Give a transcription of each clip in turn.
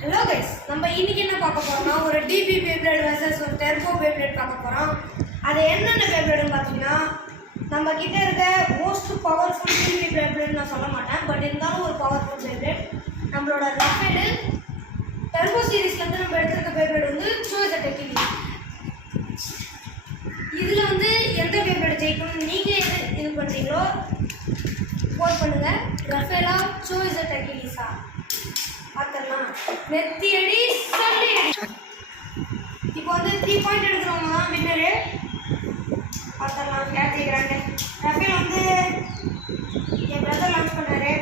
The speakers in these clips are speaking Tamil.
ஹலோ கைஸ், நம்ம இன்னைக்கு என்ன பார்க்க போறோம்னா ஒரு டிபி பேப்ளேட் வெர்சஸ் ஒரு டர்போ பேப்ளேட் பார்க்க போறோம். அது என்னென்ன பேப்ளேட்னு பார்த்தீங்கன்னா, நம்ம கிட்ட இருக்க மோஸ்ட் பவர்ஃபுல் டிபி பேப்ளேட் நான் சொல்ல மாட்டேன், பட் இருந்தாலும் ஒரு பவர்ஃபுல் பேப்ளேட் நம்மளோட ரஃபேல் டர்போ சீரீஸ்லேருந்து நம்ம எடுத்திருக்க பேப்ளேட் வந்து சூஸ் டெக்கிலி. இதில் வந்து எந்த பேப்ளேட் ஜெயிக்கணும்னு நீங்கள் இது பண்ணுறீங்களோ போட் பண்ணுங்க. ரஃபேலா சூஸ் டெக்கிலிஸா பார்த்துடலாம். நெத்தி அடி சொல்லி அடி. இப்போ வந்து 3 பாயிண்ட் எடுக்கிறவங்க தான் வின்னரு. பார்த்துடலாம் யார் ஜெயிக்கிறாங்க. ரஃபேல் வந்து என் பிரதர் லான்ச் பண்ணாரு.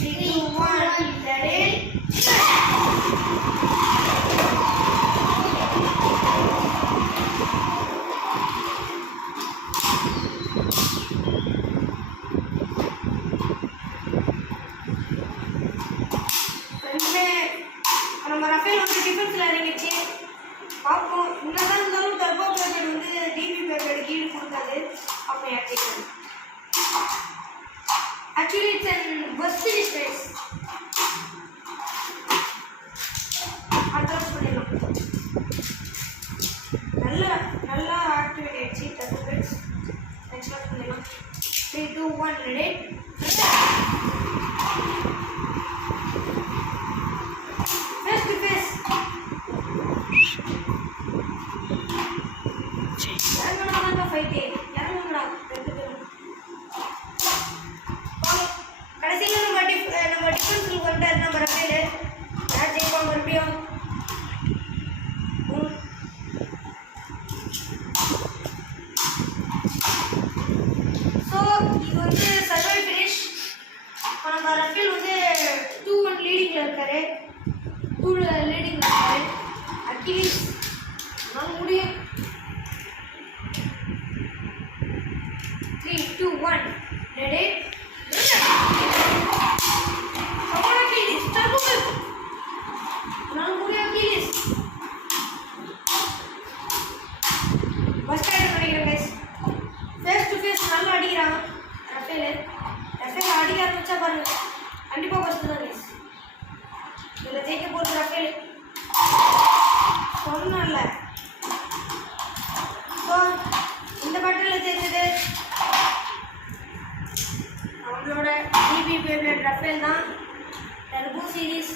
3, 2, 1 நம்ம ரஃபேல் வந்து டிஃபென்ஸில் இறங்கிடுச்சு. பார்ப்போம், என்னதான் இருந்தாலும் டர்போ பேப்ளேட் வந்து டிபி பேப்ளேட் ஈடு கொடுக்காது. அப்போ ஏற்றிக்கலாம். Actually it's and bus finish rise. Advance பண்ணிடலாம். நல்லா ஆக்டிவேட் ஆகிடுச்சு டர்போ பேப்ளேட்ஸ். அட்வான்ஸ் பண்ணிடலாம். 3, 2, 1 ரெடி. கடைசியில் நம்ம டிஃபென்ஸுக்கு வந்துட்டாரு நம்ம ரஃபேல். யார் ஜெயிப்போம் மறுபடியும்? ஸோ இது வந்து சர்வைவ் ஃபினிஷ். இப்போ நம்ம ரஃபேல் வந்து 2-1 லீடிங்கில் இருக்காரு. 2 லீடிங்கில் இருக்காரு. அட்லீஸ்ட் நான் முடியும். 3, 2, 1 ரெடி. நல்லா அடிக்கிறான் ரஃபேல். அடிக்க ஆரம்பிச்சா பாருங்க, கண்டிப்பாக ஃபஸ்ட்டு தான் கைஸ். இதில் ஜெயிக்க போகிறது ரஃபேல் சொன்னல. ஸோ இந்த பட்டியலில் ஜெயிச்சது நம்மளோட டிபி பேப்ளேட் ரஃபேல் தான். Turbo series